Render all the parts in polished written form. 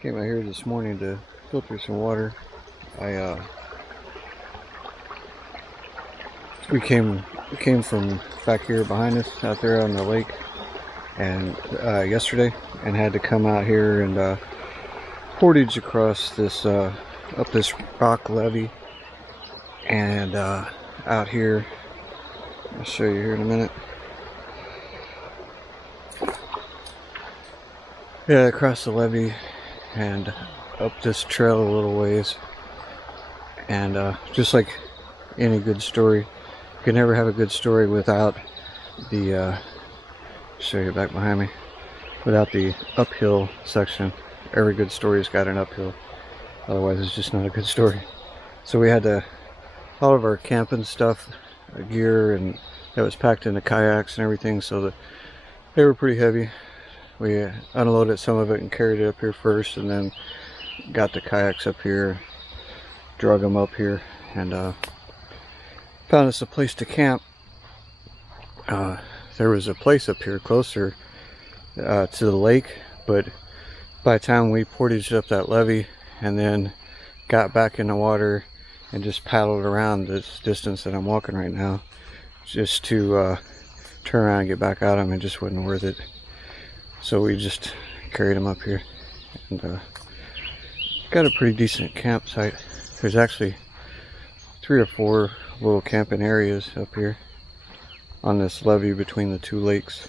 Came out here this morning to filter some water. We came from back here behind us out there on the lake, and yesterday, and had to come out here and portage across this up this rock levee, and out here. I'll show you here in a minute. Yeah, across the levee and up this trail a little ways, and just like any good story, you can never have a good story without the show you back behind me, without the uphill section. Every good story's got an uphill, otherwise it's just not a good story. So we had to, all of our camping stuff, gear, and that was packed into kayaks and everything, so that they were pretty heavy. We unloaded some of it and carried it up here first, and then got the kayaks up here, drug them up here, and found us a place to camp. There was a place up here closer to the lake, but by the time we portaged up that levee and then got back in the water and just paddled around this distance that I'm walking right now, just to turn around and get back at them, it just wasn't worth it. So we just carried them up here, and got a pretty decent campsite. There's actually 3 or 4 little camping areas up here on this levee between the 2 lakes,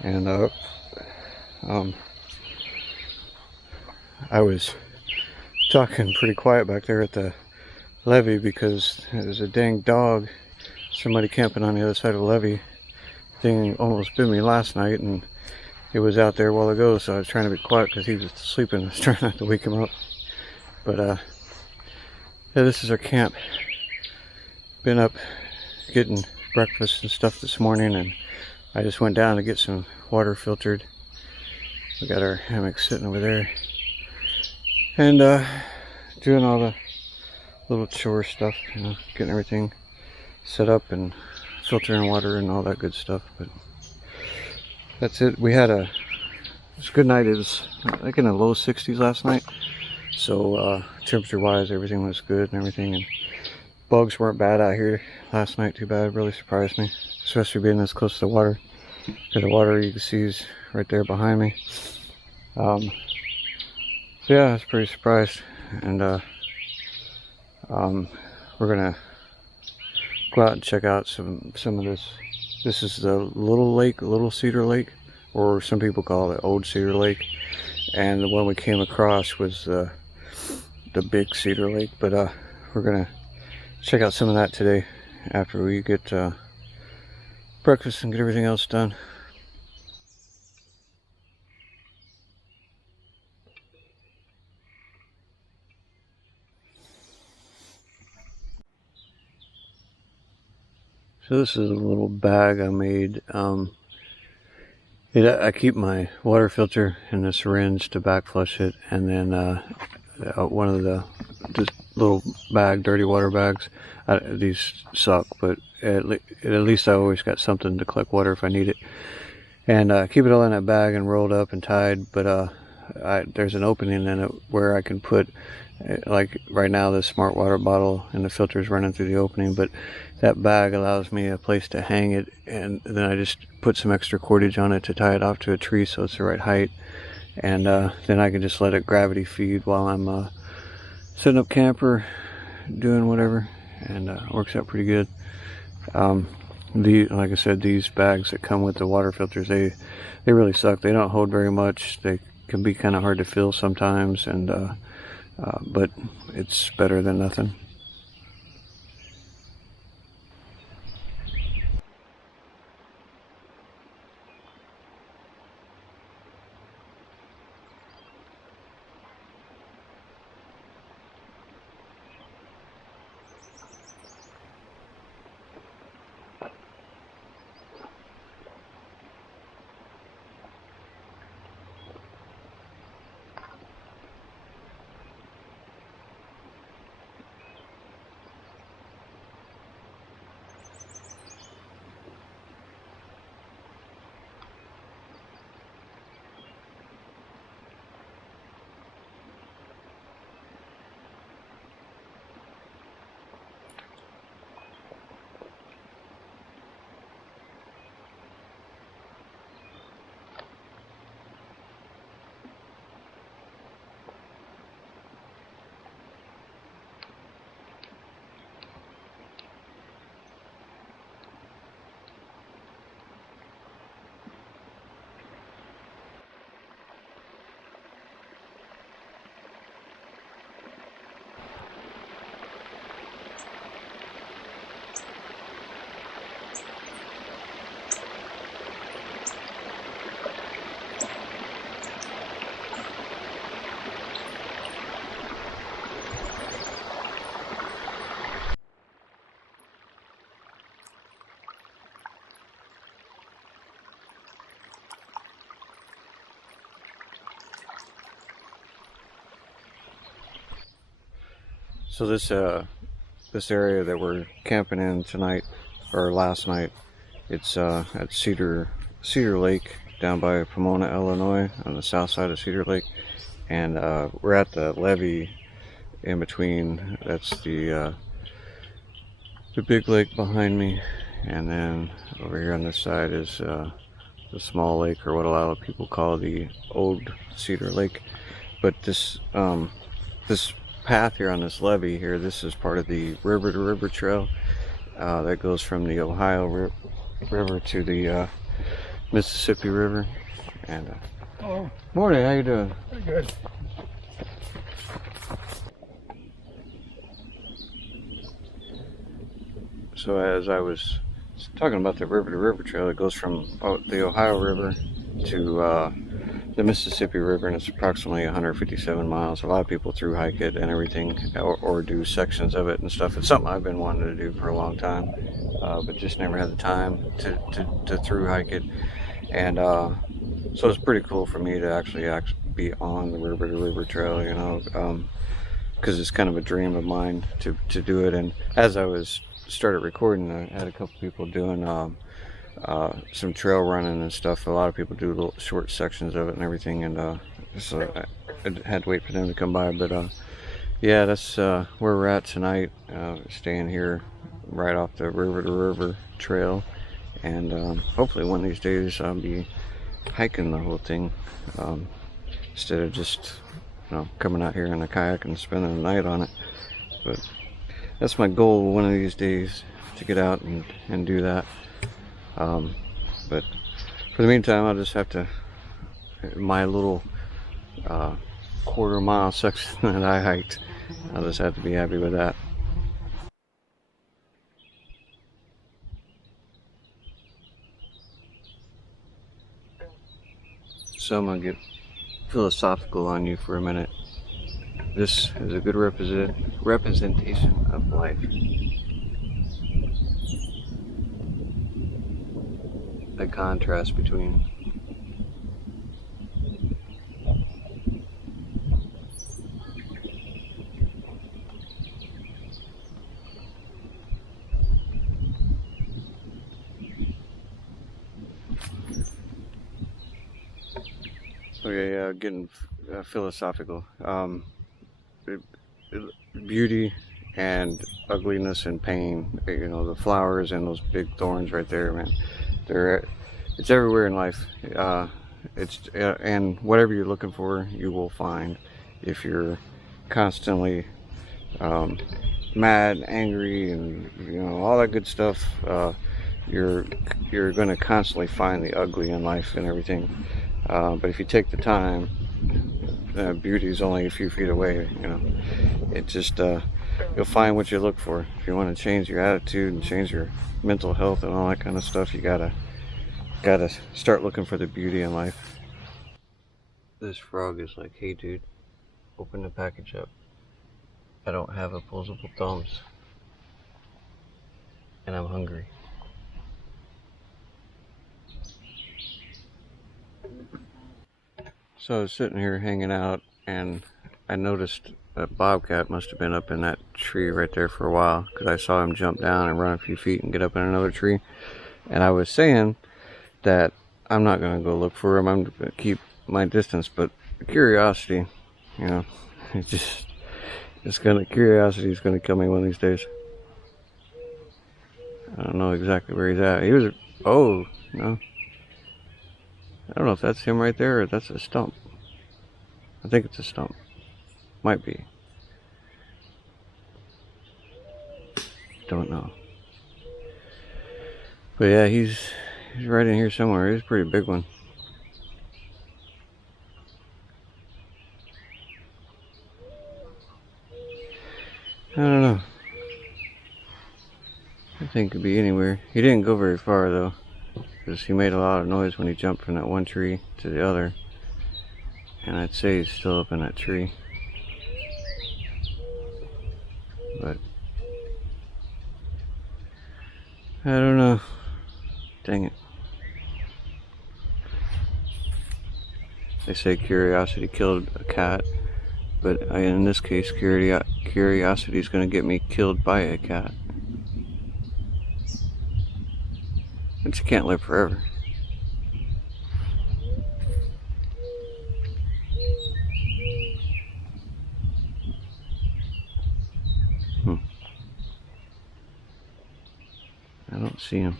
and I was talking pretty quiet back there at the levee because there's a dang dog, somebody camping on the other side of the levee. Thing almost bit me last night, and it was out there a while ago, so I was trying to be quiet because he was sleeping. I was trying not to wake him up. But yeah, this is our camp. Been up getting breakfast and stuff this morning, and I just went down to get some water filtered. We got our hammock sitting over there, and doing all the little chore stuff, you know, getting everything set up and filtering water and all that good stuff. But that's it. We had it was a good night. It was, I think, in the low 60s last night, so temperature wise everything was good and everything, and bugs weren't bad out here last night. Too bad. It really surprised me, especially being this close to the water, because the water you can see is right there behind me. So yeah, I was pretty surprised, and we're gonna go out and check out some of this. This is the little Cedar Lake, or some people call it Old Cedar Lake, and the one we came across was the big Cedar Lake. But we're gonna check out some of that today after we get breakfast and get everything else done. So this is a little bag I made. I keep my water filter in the syringe to back flush it, and then one of the just little dirty water bags. These suck, but at least I always got something to collect water if I need it. And keep it all in that bag and rolled up and tied. But there's an opening in it where I can put, like right now, this smart water bottle and the filter's running through the opening, but that bag allows me a place to hang it, and then I just put some extra cordage on it to tie it off to a tree so it's the right height, and then I can just let it gravity feed while I'm setting up camp or doing whatever, and works out pretty good. Like I said, these bags that come with the water filters, they really suck. They don't hold very much. They can be kind of hard to fill sometimes, and but it's better than nothing. So this area that we're camping in tonight, or last night, it's at Cedar Lake down by Pomona, Illinois, on the south side of Cedar Lake, and we're at the levee in between. That's the big lake behind me, and then over here on this side is the small lake, or what a lot of people call the old Cedar Lake. But this this path here on this levee here, this is part of the river to river trail that goes from the Ohio River to the Mississippi River. And Hello. Morning, how you doing? Very good. So as I was talking about the river to river trail, it goes from the Ohio River to the Mississippi River, and it's approximately 157 miles. A lot of people through hike it and everything, or do sections of it and stuff. It's something I've been wanting to do for a long time, but just never had the time to through hike it. And so it's pretty cool for me to actually be on the river to river trail, you know, because it's kind of a dream of mine to do it. And as I started recording, I had a couple people doing some trail running and stuff. A lot of people do little short sections of it and everything, and so I had to wait for them to come by. But yeah, that's where we're at tonight, staying here right off the river to river trail, and hopefully one of these days I'll be hiking the whole thing, instead of just, you know, coming out here in a kayak and spending the night on it. But that's my goal one of these days, to get out and do that. But for the meantime, I'll just have to, my little quarter-mile section that I hiked, I'll just have to be happy with that. So I'm going to get philosophical on you for a minute. This is a good representation of life. The contrast between okay, getting philosophical. Beauty and ugliness and pain, you know, the flowers and those big thorns right there, man. It's everywhere in life. And whatever you're looking for, you will find. If you're constantly mad, angry, and you know, all that good stuff, you're going to constantly find the ugly in life and everything. But if you take the time, beauty is only a few feet away. You know, it just you'll find what you look for. If you want to change your attitude and change your mental health and all that kind of stuff, you gotta start looking for the beauty in life. This frog is like, hey dude, open the package up. I don't have opposable thumbs, and I'm hungry. So I was sitting here hanging out, and I noticed that bobcat must have been up in that tree right there for a while, because I saw him jump down and run a few feet and get up in another tree. And I was saying that I'm not going to go look for him. I'm going to keep my distance, but curiosity, you know, curiosity is going to kill me one of these days. I don't know exactly where he's at. Oh, no. I don't know if that's him right there or that's a stump. I think it's a stump. Might be. Don't know. But yeah, he's right in here somewhere. He's a pretty big one. I don't know. I think it could be anywhere. He didn't go very far though, because he made a lot of noise when he jumped from that one tree to the other. And I'd say he's still up in that tree. But I don't know. Dang it. They say curiosity killed a cat. But in this case, curiosity is going to get me killed by a cat. But you can't live forever. I don't see him.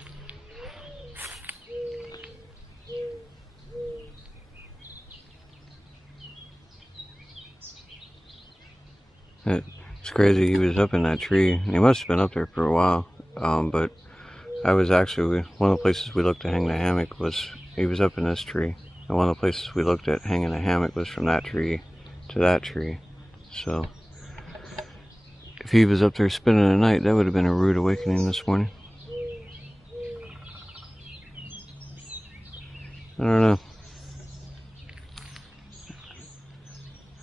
It's crazy. He was up in that tree. He must have been up there for a while. But I was actually, one of the places we looked to hang the hammock was, he was up in this tree. And one of the places we looked at hanging the hammock was from that tree to that tree. So if he was up there spending the night, that would have been a rude awakening this morning. I don't know.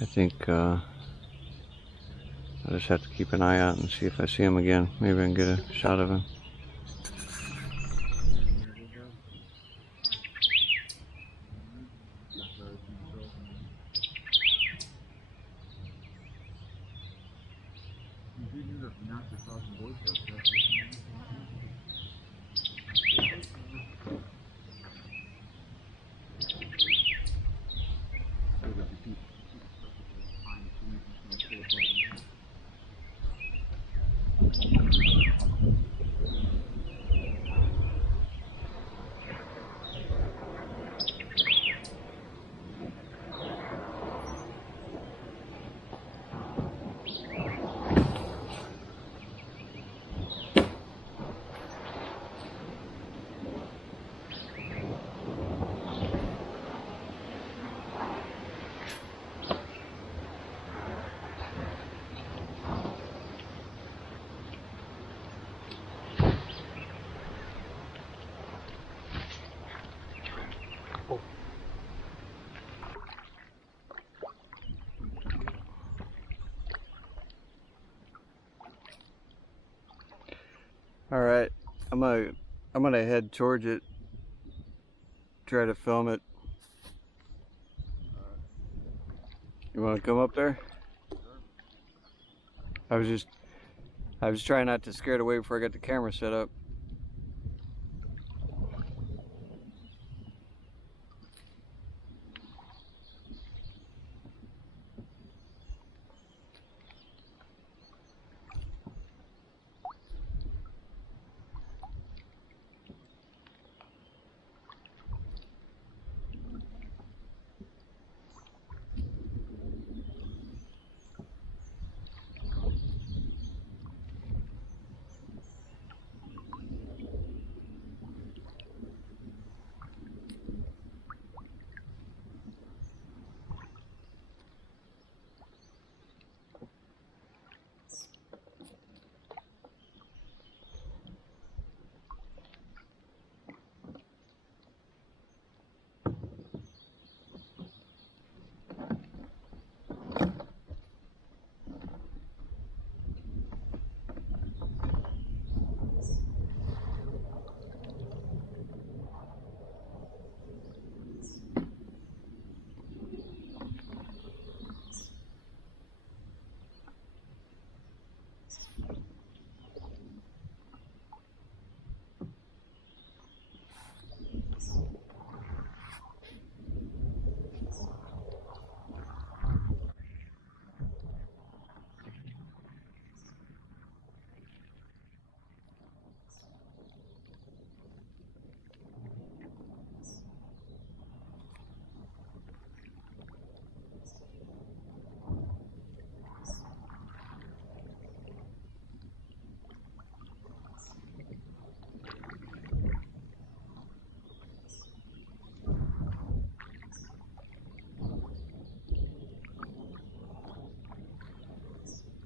I think I just have to keep an eye out and see if I see him again. Maybe I can get a shot of him. All right, I'm gonna head towards it, try to film it. You want to come up there? I was trying not to scare it away before I got the camera set up.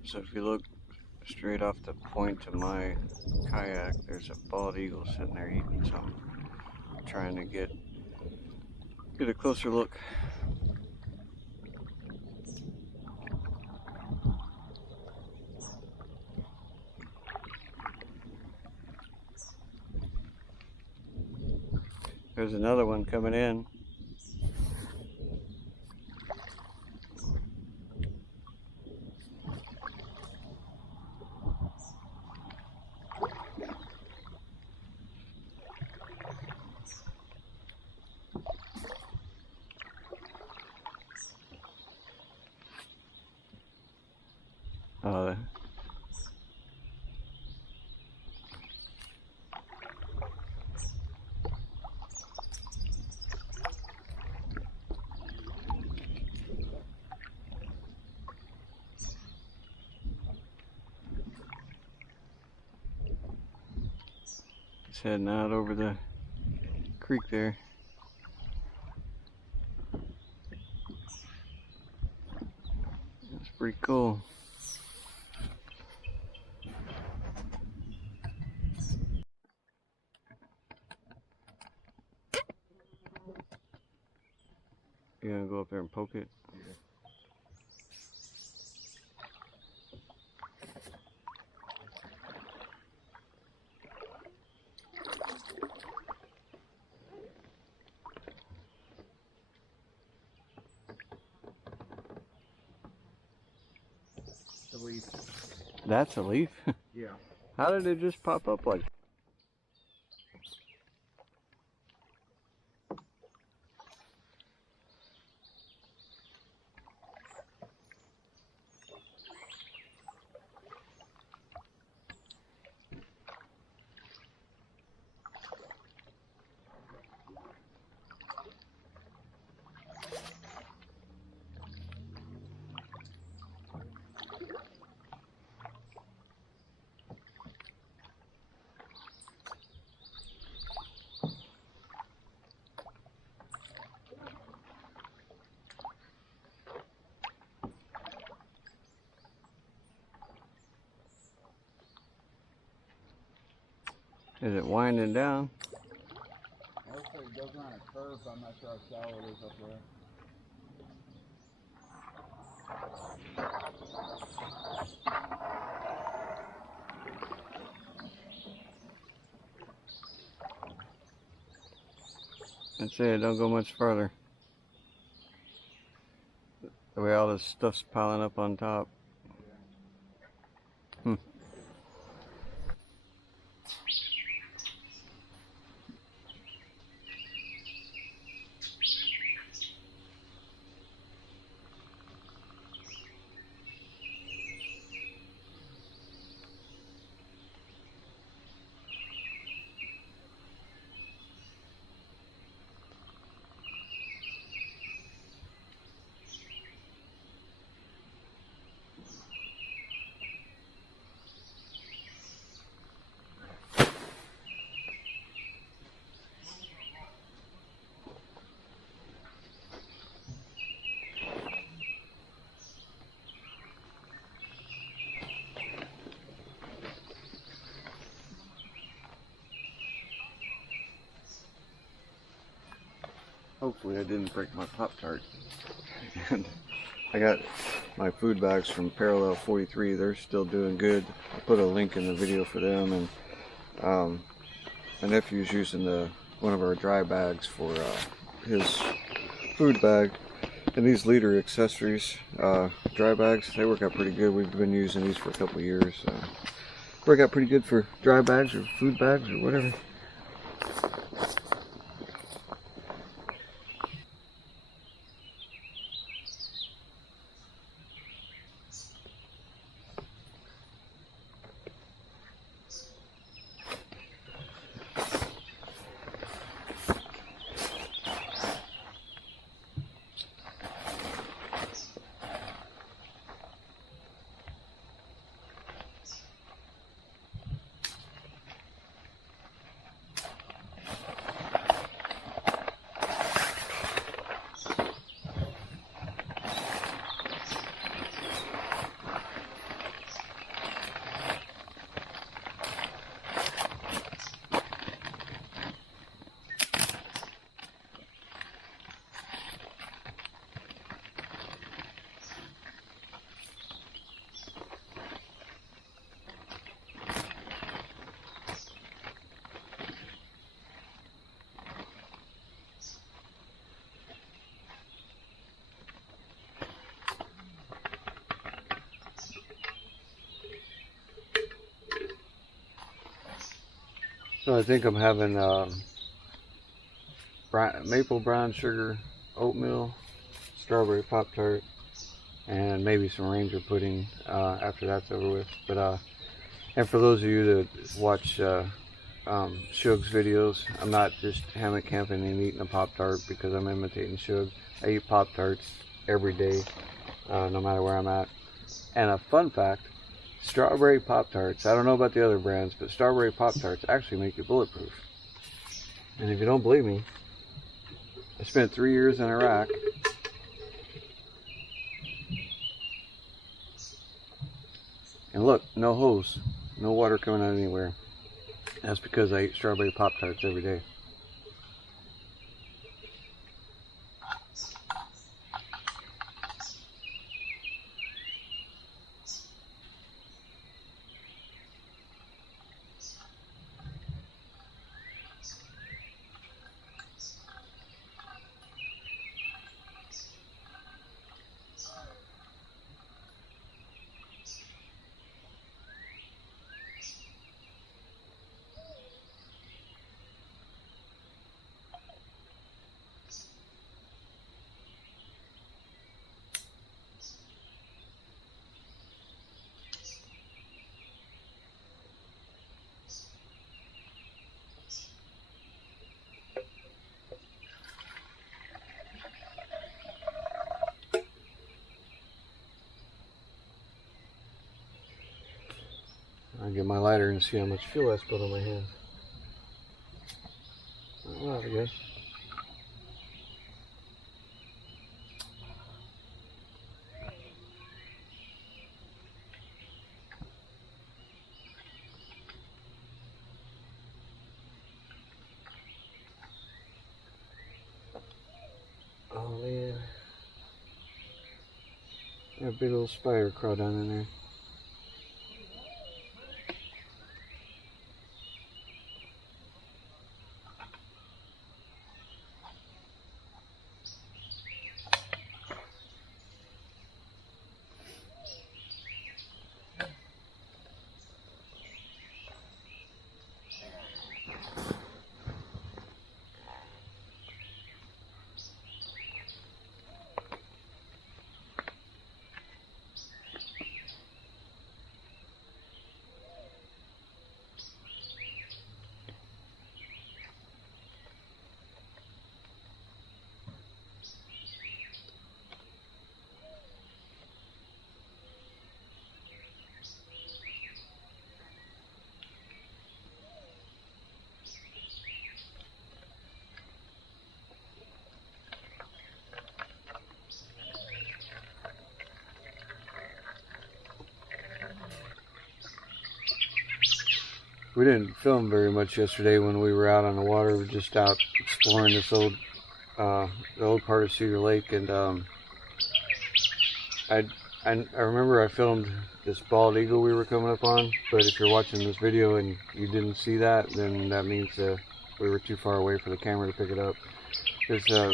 So if you look straight off the point to my kayak, there's a bald eagle sitting there eating something. I'm trying to get a closer look. There's another one coming in. Uh, It's heading out over the creek there. That's pretty cool. You gonna go up there and poke it? The leaf. That's a leaf? Yeah. How did it just pop up like that? Is it winding down? It looks like it goes around a curve, but I'm not sure how shallow it is up there. That's it, don't go much further. The way all this stuff's piling up on top. Hopefully I didn't break my Pop-Tart. And I got my food bags from Parallel 43. They're still doing good. I put a link in the video for them, and my nephew's using one of our dry bags for his food bag. And these Leader accessories dry bags, they work out pretty good. We've been using these for a couple years. Work out pretty good for dry bags or food bags or whatever. So I think I'm having maple brown sugar oatmeal, strawberry Pop-Tart, and maybe some ranger pudding after that's over with. But and for those of you that watch Shug's videos, I'm not just hammock camping and eating a Pop-Tart because I'm imitating Shug. I eat Pop-Tarts every day, no matter where I'm at. And a fun fact, strawberry Pop-Tarts, I don't know about the other brands, but strawberry Pop-Tarts actually make you bulletproof. And if you don't believe me, I spent 3 years in Iraq. And look, no hose, no water coming out anywhere. That's because I eat strawberry Pop-Tarts every day. I'll get my lighter and see how much fuel I spilled on my hands. Not a lot, I guess. Oh man. Got a big old spider crawl down in there. We didn't film very much yesterday when we were out on the water. We were just out exploring this old, the old part of Cedar Lake, and I remember I filmed this bald eagle we were coming up on. But if you're watching this video and you didn't see that, then that means we were too far away for the camera to pick it up. It's a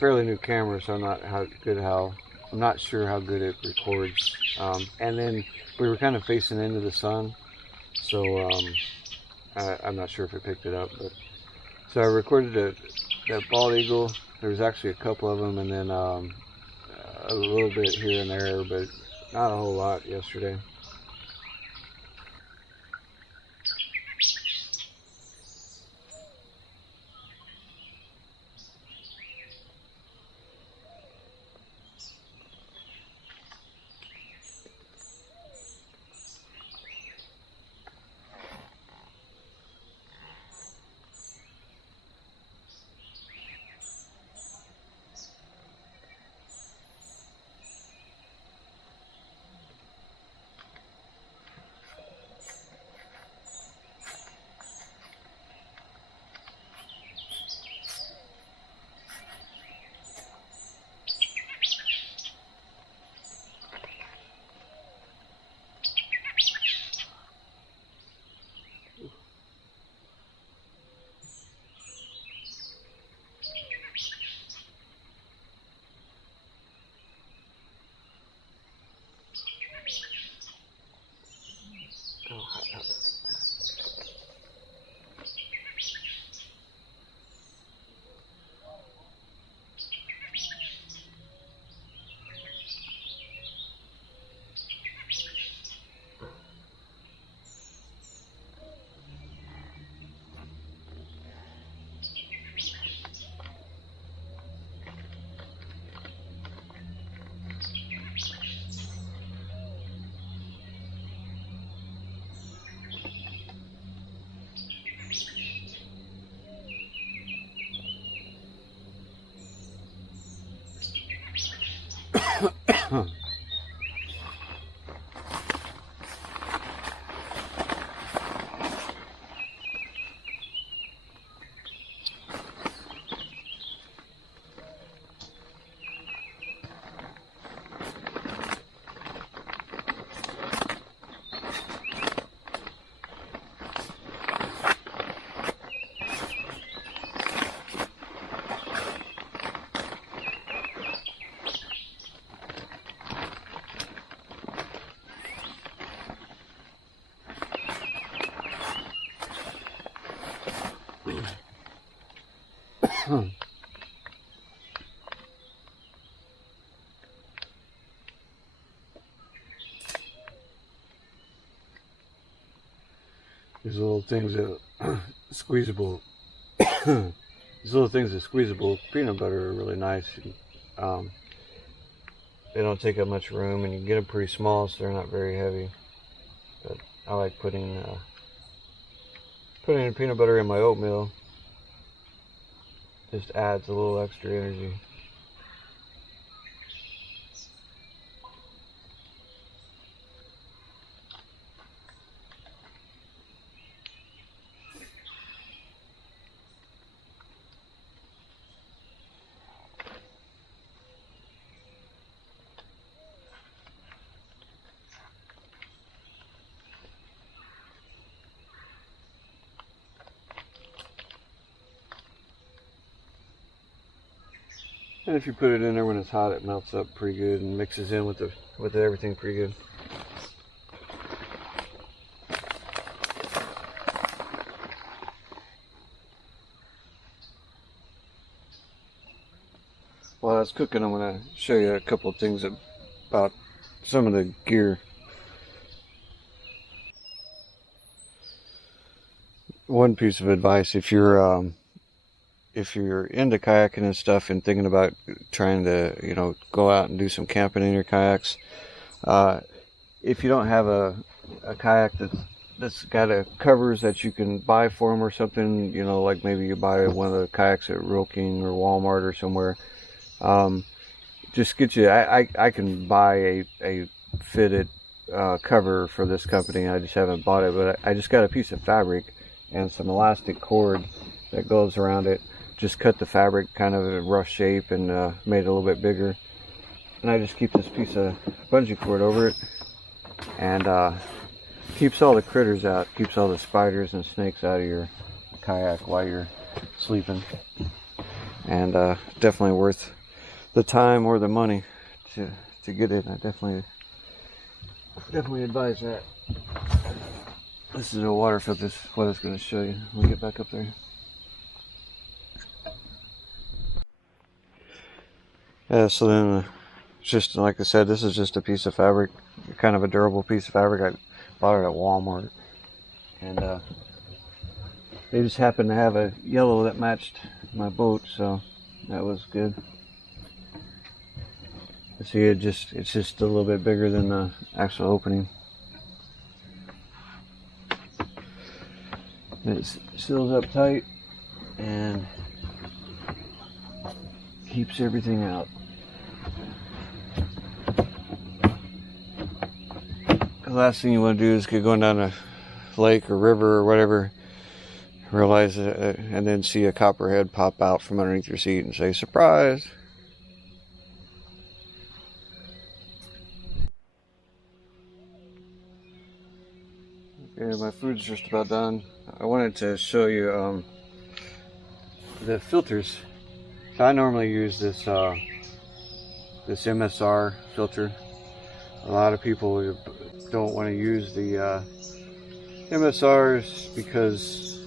fairly new camera, so I'm not sure how good it records. And then we were kind of facing into the sun. So I'm not sure if it picked it up, but so I recorded that bald eagle. There was actually a couple of them, and then a little bit here and there, but not a whole lot yesterday. These little things that squeezable, these little things that squeezable peanut butter are really nice. They don't take up much room, and you can get them pretty small, so they're not very heavy. But I like putting peanut butter in my oatmeal. Just adds a little extra energy. And if you put it in there when it's hot, it melts up pretty good and mixes in with everything pretty good. While I was cooking, I'm going to show you a couple of things about some of the gear. One piece of advice, if you're into kayaking and stuff and thinking about trying to, go out and do some camping in your kayaks, if you don't have a kayak that's got covers that you can buy for them or something, like maybe you buy one of the kayaks at Real King or Walmart or somewhere, just get you, I can buy a fitted cover for this company. I just haven't bought it, but I just got a piece of fabric and some elastic cord that goes around it. Just cut the fabric kind of a rough shape and made it a little bit bigger. And I just keep this piece of bungee cord over it, and keeps all the critters out, keeps all the spiders and snakes out of your kayak while you're sleeping. And definitely worth the time or the money to get it. I definitely advise that. This is a water filter. This is what I was going to show you when we get back up there. Yeah, so then, just like I said, this is just a piece of fabric, kind of a durable piece of fabric. I bought it at Walmart, and they just happened to have a yellow that matched my boat, so that was good. See, it's just a little bit bigger than the actual opening. It seals up tight and keeps everything out. The last thing you want to do is get going down a lake or river or whatever, realize it, and then see a copperhead pop out from underneath your seat and say, "Surprise!" Okay, my food's just about done. I wanted to show you the filters. So I normally use this MSR filter. A lot of people don't want to use the MSRs because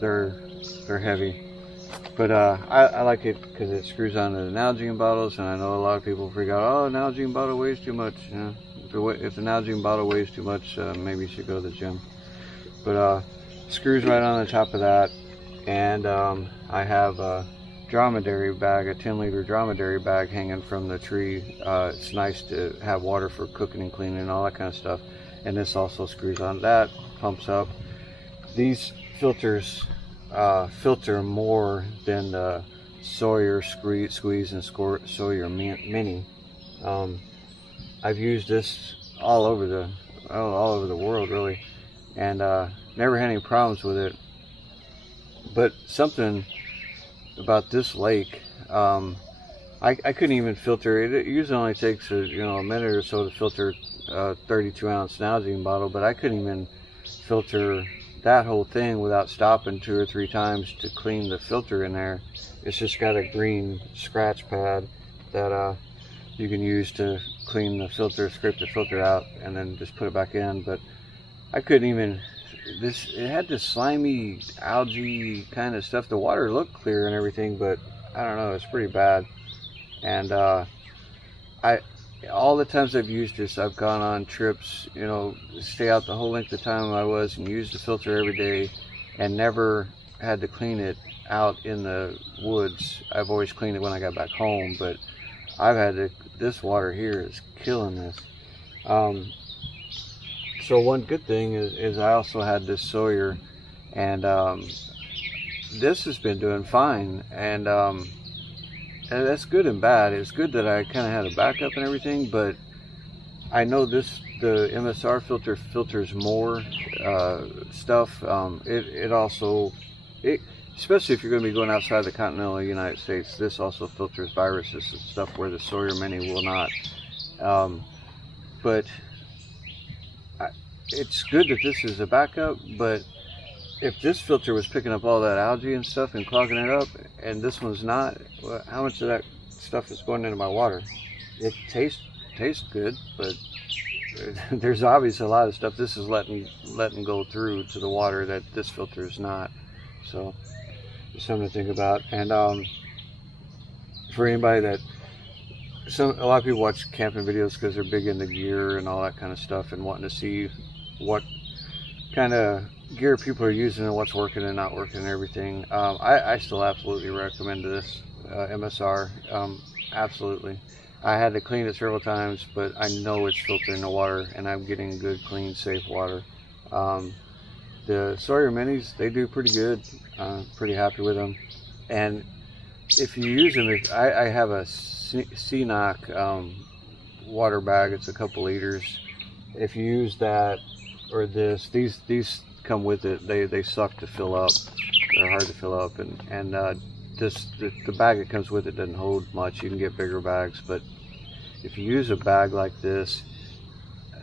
they're heavy. But I like it because it screws onto the Nalgene bottles, and I know a lot of people freak out, "Oh, Nalgene bottle weighs too much." If the Nalgene bottle weighs too much, maybe you should go to the gym. But screws right on the top of that, and I have a dromedary bag, a 10-liter dromedary bag hanging from the tree. It's nice to have water for cooking and cleaning and all that kind of stuff. And this also screws on that, pumps up. These filters filter more than the Sawyer Squeeze and Sawyer Mini. I've used this all over the world really, and never had any problems with it. But something about this lake, I couldn't even filter it. It usually only takes a minute or so to filter a 32-ounce Nalgene bottle, but I couldn't even filter that whole thing without stopping 2 or 3 times to clean the filter in there. It's just got a green scratch pad that you can use to clean the filter, scrape the filter out, and then just put it back in. But I couldn't even, it had this slimy algae kind of stuff. The water looked clear and everything, but I don't know, it's pretty bad. And all the times I've used this, I've gone on trips, stay out the whole length of time I was and used the filter every day and never had to clean it out in the woods. I've always cleaned it when I got back home, but I've had to, this water here is killing this. So one good thing is I also had this Sawyer, and this has been doing fine, and that's good and bad. It's good that I kind of had a backup and everything, but I know the MSR filter filters more stuff. It also, especially if you're going to be going outside the continental United States, this also filters viruses and stuff where the Sawyer Mini will not. But it's good that this is a backup, but if this filter was picking up all that algae and stuff and clogging it up, and this one's not, well, how much of that stuff is going into my water? It tastes good, but there's obviously a lot of stuff this is letting go through to the water that this filter is not. So it's something to think about. And for anybody that, a lot of people watch camping videos because they're big into gear and all that kind of stuff and wanting to see what kind of gear people are using and what's working and not working and everything. I still absolutely recommend this MSR. Absolutely. I had to clean it several times, but I know it's filtering the water and I'm getting good, clean, safe water. The Sawyer Minis, they do pretty good. Pretty happy with them. And if you use them, I have a CNOC water bag, it's a couple liters. If you use that or these come with it, they suck to fill up. They're hard to fill up, and the bag that comes with it doesn't hold much. You can get bigger bags, but if you use a bag like this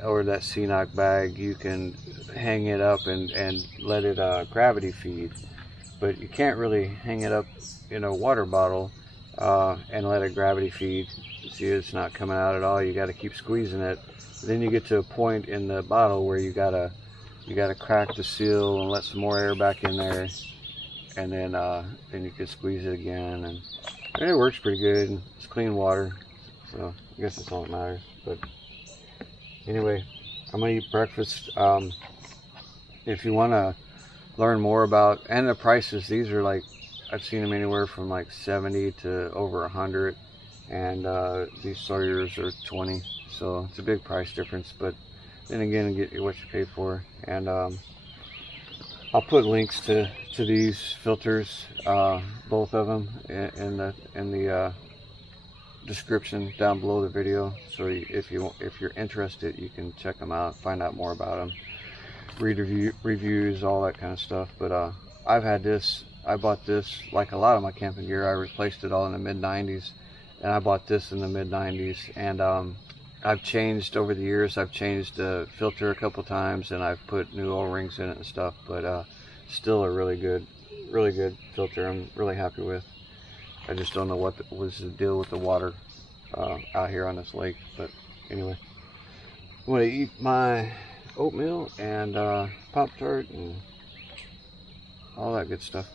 or that CNOC bag, you can hang it up and let it gravity feed. But you can't really hang it up in a water bottle and let it gravity feed. See, it's not coming out at all. You got to keep squeezing it. Then you get to a point in the bottle where you gotta crack the seal and let some more air back in there, and then you can squeeze it again, and it works pretty good. It's clean water, so I guess that's all that matters. But anyway, I'm gonna eat breakfast. If you want to learn more about, and the prices, these are like, I've seen them anywhere from like 70 to over 100, and these Sawyers are 20, so it's a big price difference, but then again, get what you pay for. And I'll put links to these filters, both of them, in the description down below the video. So if you're interested, you can check them out, find out more about them, read reviews, all that kind of stuff. But I've had this. I bought this, like a lot of my camping gear. I replaced it all in the mid-90s, and I bought this in the mid-90s. And I've changed over the years. I've changed the filter a couple times, and I've put new O-rings in it and stuff. But still a really good filter. I'm really happy with. I just don't know what was the deal with the water out here on this lake. But anyway, I'm gonna eat my oatmeal and Pop-Tart and all that good stuff.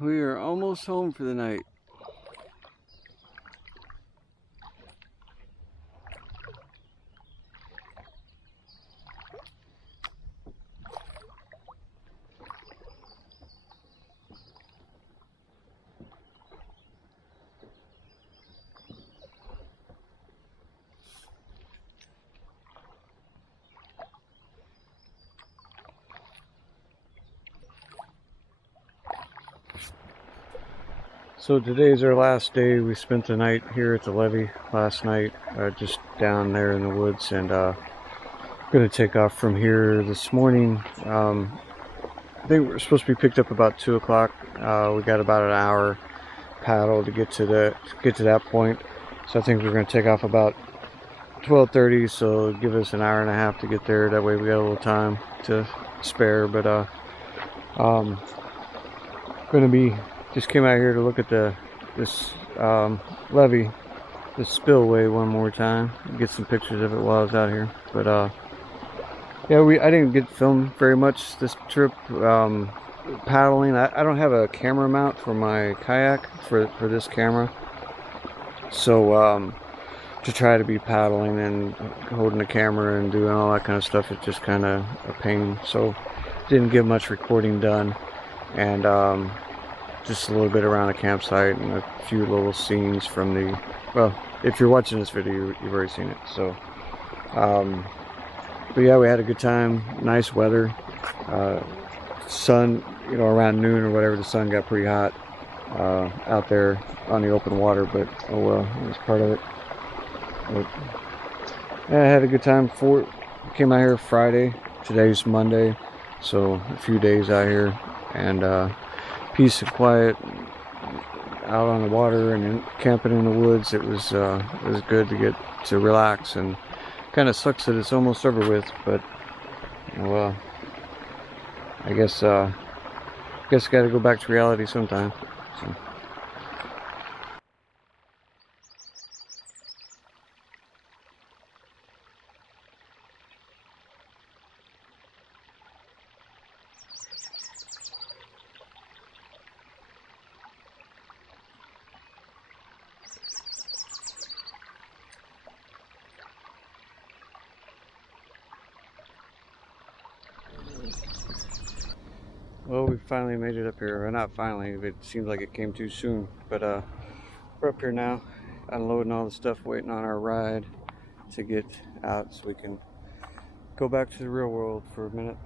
We are almost home for the night. So today's our last day. We spent the night here at the levee last night, just down there in the woods, and gonna take off from here this morning. They were supposed to be picked up about 2 o'clock. We got about an hour paddle to get to that point. So I think we're gonna take off about 12:30. So give us an hour and a half to get there. That way we got a little time to spare. But gonna be just came out here to look at this levee, the spillway one more time. Get some pictures of it while I was out here. But yeah, I didn't get filmed very much this trip. Paddling. I don't have a camera mount for my kayak for this camera, so to try to be paddling and holding the camera and doing all that kind of stuff, it's just kind of a pain. So didn't get much recording done, and just a little bit around the campsite and a few little scenes from the, well, if you're watching this video, you've already seen it. So but yeah, we had a good time. Nice weather. Sun, you know, around noon or whatever, the sun got pretty hot out there on the open water, but oh well, it was part of it. But yeah, I had a good time. Came out here Friday. Today's Monday, so a few days out here, and peace and quiet out on the water and camping in the woods. It was good to get to relax, and kind of sucks that it's almost over with, but well, I guess got to go back to reality sometime. So. Well, we finally made it up here. Or not finally, it seems like it came too soon. But we're up here now, unloading all the stuff, waiting on our ride to get out so we can go back to the real world for a minute.